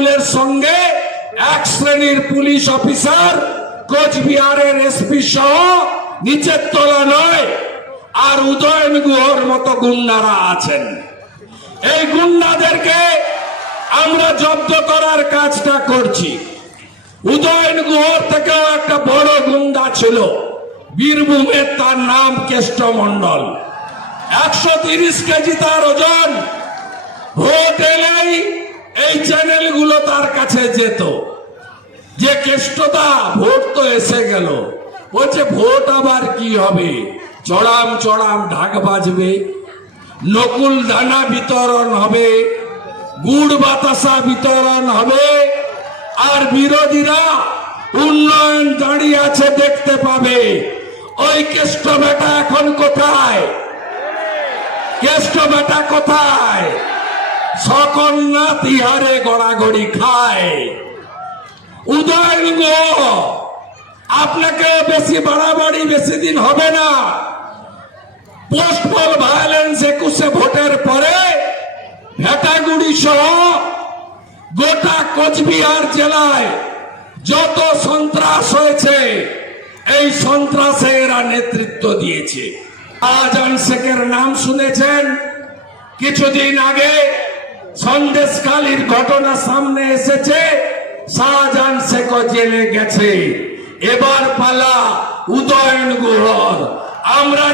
তৃণমূলের সঙ্গে এক শ্রেণীর পুলিশ অফিসার, কোচবিহারের এসপি সহ নিচের তলা নয়, আর উদয়ন গুহর মতো গুন্ডারা আছেন। এই গুন্ডাদেরকে আমরা জব্দ করার কাজটা করছি। উদয়ন গুহর থেকেও একটা বড় গুন্ডা ছিল বীরভূমের, তার নাম কেষ্ট মন্ডল। 130 কেজি তার ওজন। ভোট এলেই এই চ্যানেলগুলো তার কাছে যেত যে কেষ্টদা ভোট তো এসে গেল, বলছে ভোট আবার কি হবে, চড়াম চড়াম ঢাক বাজবে, নকুল দানা বিতরণ হবে, গুড় বাতাসা বিতরণ হবে, আর বিরোধীরা উন্নয়ন দাঁড়িয়ে আছে দেখতে পাবে। ওই কেষ্ট বেটা এখন কোথায়? কেষ্ট বেটা কোথায়? সকন্যা তিহারে গড়াগড়ি খায়। উদয়ন গুহ, আপনাকে বেশি বাড়াবাড়ি বেশি দিন হবে না। পোস্ট পোল ভায়োলেন্স 21 ভোটের পরে ভেটাগুড়ি সহ গোটা কোচবিহার জেলায় যত সন্ত্রাস হয়েছে, এই সন্ত্রাসে এরা নেতৃত্ব দিয়েছে। শাহজাহান শেখের নাম শুনেছেন? কিছুদিন আগে সন্দেশখালীর ঘটনা সামনে এসেছে, শাহজাহান শেখ জেলে গেছে। এবার পালা উদয়ন গুহর। আমরা